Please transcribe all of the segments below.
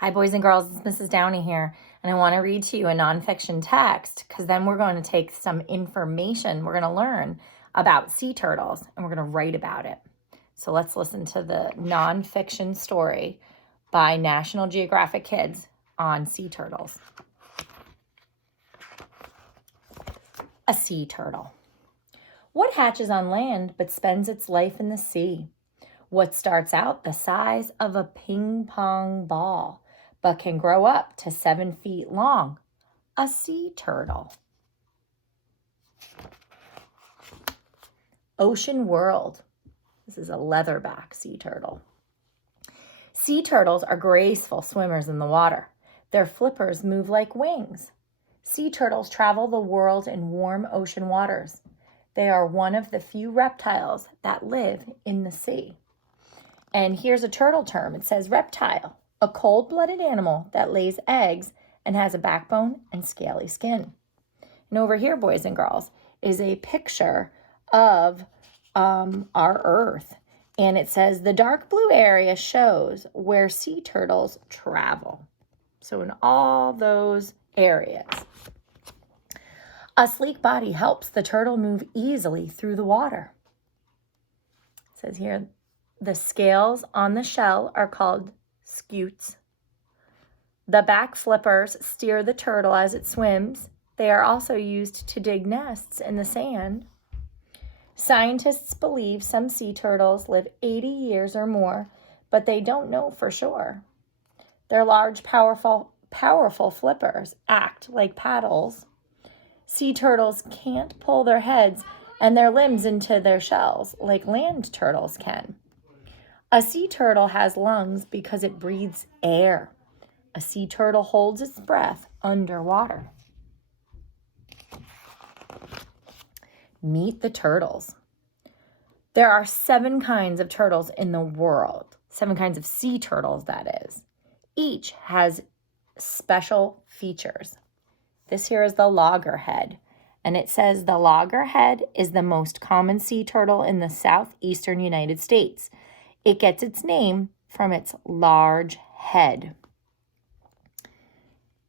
Hi, boys and girls. It's Mrs. Downey here, and I want to read to you a nonfiction text because then we're going to take some information. We're going to learn about sea turtles, and we're going to write about it. So let's listen to the nonfiction story by National Geographic Kids on sea turtles. A sea turtle. What hatches on land but spends its life in the sea? What starts out the size of a ping pong ball but can grow up to 7 feet long? A sea turtle. Ocean world. This is a leatherback sea turtle. Sea turtles are graceful swimmers in the water. Their flippers move like wings. Sea turtles travel the world in warm ocean waters. They are one of the few reptiles that live in the sea. And here's a turtle term. It says reptile, a cold-blooded animal that lays eggs and has a backbone and scaly skin. And over here, boys and girls, is a picture of our Earth. And it says the dark blue area shows where sea turtles travel. So in all those areas. A sleek body helps the turtle move easily through the water. It says here, the scales on the shell are called scutes. The back flippers steer the turtle as it swims. They are also used to dig nests in the sand. Scientists believe some sea turtles live 80 years or more, but they don't know for sure. Their large, powerful flippers act like paddles. Sea turtles can't pull their heads and their limbs into their shells like land turtles can. A sea turtle has lungs because it breathes air. A sea turtle holds its breath underwater. Meet the turtles. There are 7 kinds of turtles in the world. 7 kinds of sea turtles, that is. Each has special features. This here is the loggerhead, and it says the loggerhead is the most common sea turtle in the southeastern United States. It gets its name from its large head.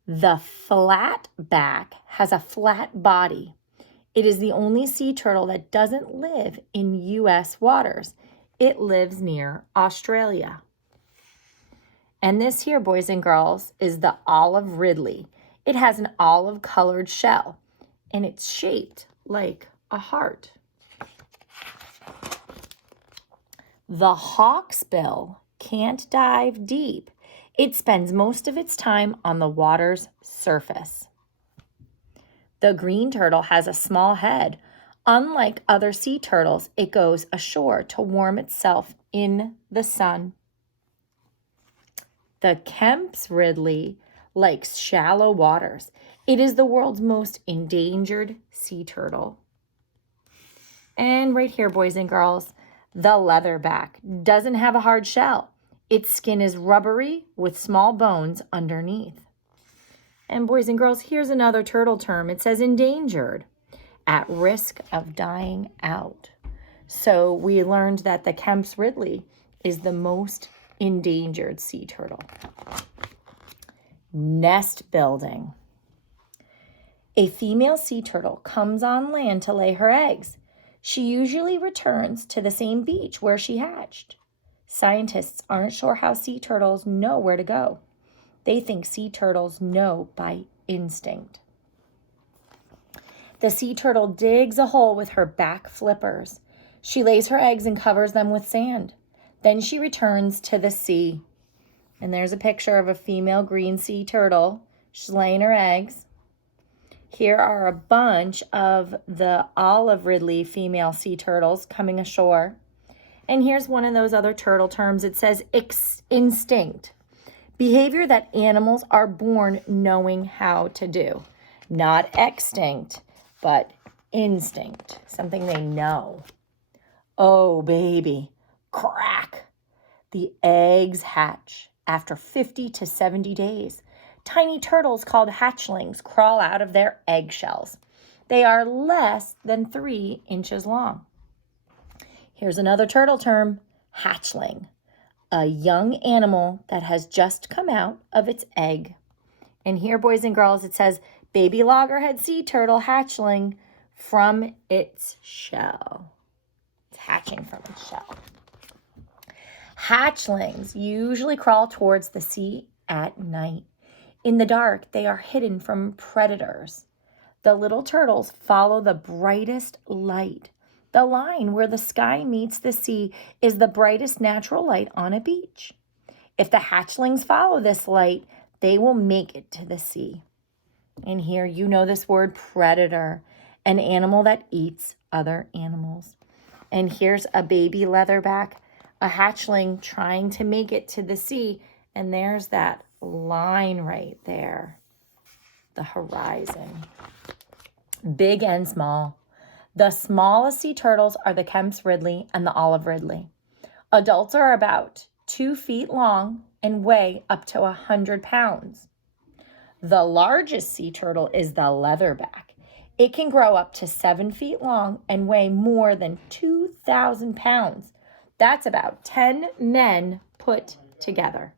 The flatback has a flat body. It is the only sea turtle that doesn't live in U.S. waters. It lives near Australia. And this here, boys and girls, is the olive ridley. It has an olive-colored shell, and it's shaped like a heart. The hawksbill can't dive deep. It spends most of its time on the water's surface. The green turtle has a small head. Unlike other sea turtles, it goes ashore to warm itself in the sun. The Kemp's ridley likes shallow waters. It is the world's most endangered sea turtle. And right here, boys and girls, the leatherback doesn't have a hard shell. Its skin is rubbery with small bones underneath. And boys and girls, here's another turtle term. It says endangered, at risk of dying out. So we learned that the Kemp's ridley is the most endangered sea turtle. Nest building. A female sea turtle comes on land to lay her eggs. She usually returns to the same beach where she hatched. Scientists aren't sure how sea turtles know where to go. They think sea turtles know by instinct. The sea turtle digs a hole with her back flippers. She lays her eggs and covers them with sand. Then she returns to the sea. And there's a picture of a female green sea turtle. She's laying her eggs. Here are a bunch of the olive ridley female sea turtles coming ashore. And here's one of those other turtle terms. It says instinct. Behavior that animals are born knowing how to do. Not extinct, but instinct. Something they know. Oh, baby. Crack. The eggs hatch after 50 to 70 days. Tiny turtles called hatchlings crawl out of their eggshells. They are less than 3 inches long. Here's another turtle term, hatchling. a young animal that has just come out of its egg. And here, boys and girls, it says, baby loggerhead sea turtle hatchling from its shell. It's hatching from its shell. Hatchlings usually crawl towards the sea at night. In the dark, they are hidden from predators. The little turtles follow the brightest light. The line where the sky meets the sea is the brightest natural light on a beach. If the hatchlings follow this light, they will make it to the sea. And here, you know this word, predator, an animal that eats other animals. And here's a baby leatherback, a hatchling trying to make it to the sea. And there's that line right there, the horizon. Big and small. The smallest sea turtles are the Kemp's Ridley and the Olive Ridley. Adults are about 2 feet long and weigh up to 100 pounds. The largest sea turtle is the leatherback. It can grow up to 7 feet long and weigh more than 2,000 pounds. That's about 10 men put together.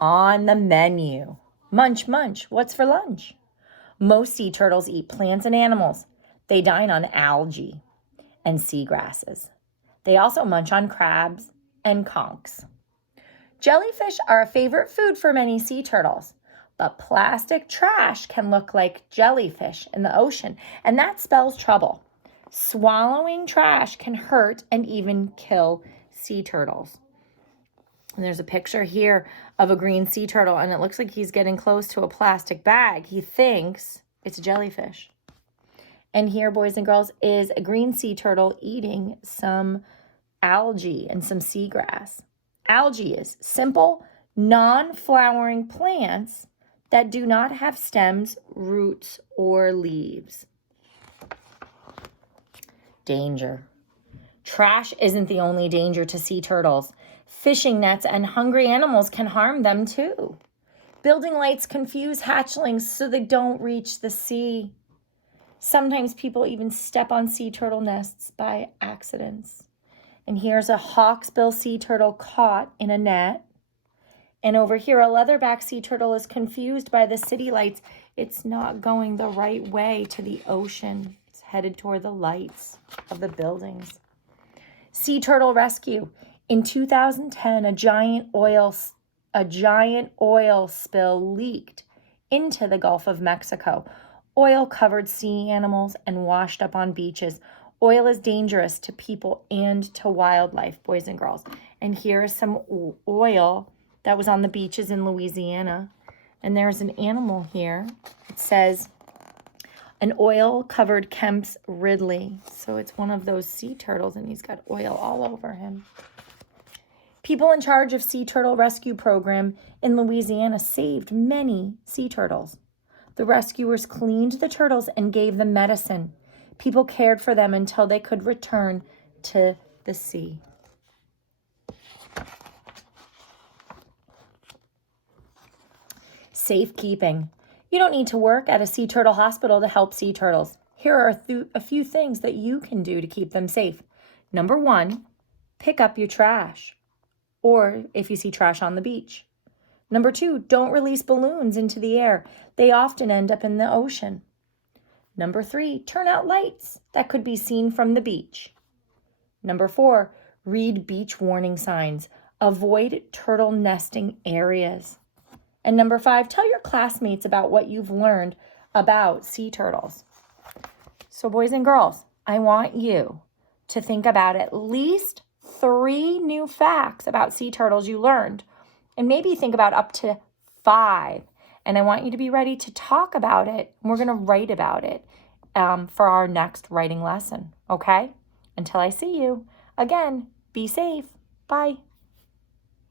On the menu, munch, munch, what's for lunch? Most sea turtles eat plants and animals. They dine on algae and seagrasses. They also munch on crabs and conchs. Jellyfish are a favorite food for many sea turtles, but plastic trash can look like jellyfish in the ocean, and that spells trouble. Swallowing trash can hurt and even kill sea turtles. And there's a picture here of a green sea turtle, and it looks like he's getting close to a plastic bag. He thinks it's a jellyfish. And here, boys and girls, is a green sea turtle eating some algae and some seagrass. Algae is simple, non-flowering plants that do not have stems, roots, or leaves. Danger. Trash isn't the only danger to sea turtles. Fishing nets and hungry animals can harm them too. Building lights confuse hatchlings so they don't reach the sea. Sometimes people even step on sea turtle nests by accidents. And here's a hawksbill sea turtle caught in a net. And over here, a leatherback sea turtle is confused by the city lights. It's not going the right way to the ocean. It's headed toward the lights of the buildings. Sea turtle rescue. In 2010, a giant oil spill leaked into the Gulf of Mexico. Oil covered sea animals and washed up on beaches. Oil is dangerous to people and to wildlife, boys and girls. And here is some oil that was on the beaches in Louisiana. And there's an animal here. It says an oil-covered Kemp's Ridley. So it's one of those sea turtles, and he's got oil all over him. People in charge of sea turtle rescue program in Louisiana saved many sea turtles. The rescuers cleaned the turtles and gave them medicine. People cared for them until they could return to the sea. Safekeeping. You don't need to work at a sea turtle hospital to help sea turtles. Here are a few things that you can do to keep them safe. Number 1, pick up your trash, or if you see trash on the beach. Number 2, don't release balloons into the air. They often end up in the ocean. Number 3, turn out lights that could be seen from the beach. Number 4, read beach warning signs. Avoid turtle nesting areas. And number 5, tell your classmates about what you've learned about sea turtles. So boys and girls, I want you to think about at least 3 new facts about sea turtles you learned, and maybe think about up to 5. And I want you to be ready to talk about it. We're going to write about it for our next writing lesson, okay? Until I see you, again, be safe. Bye.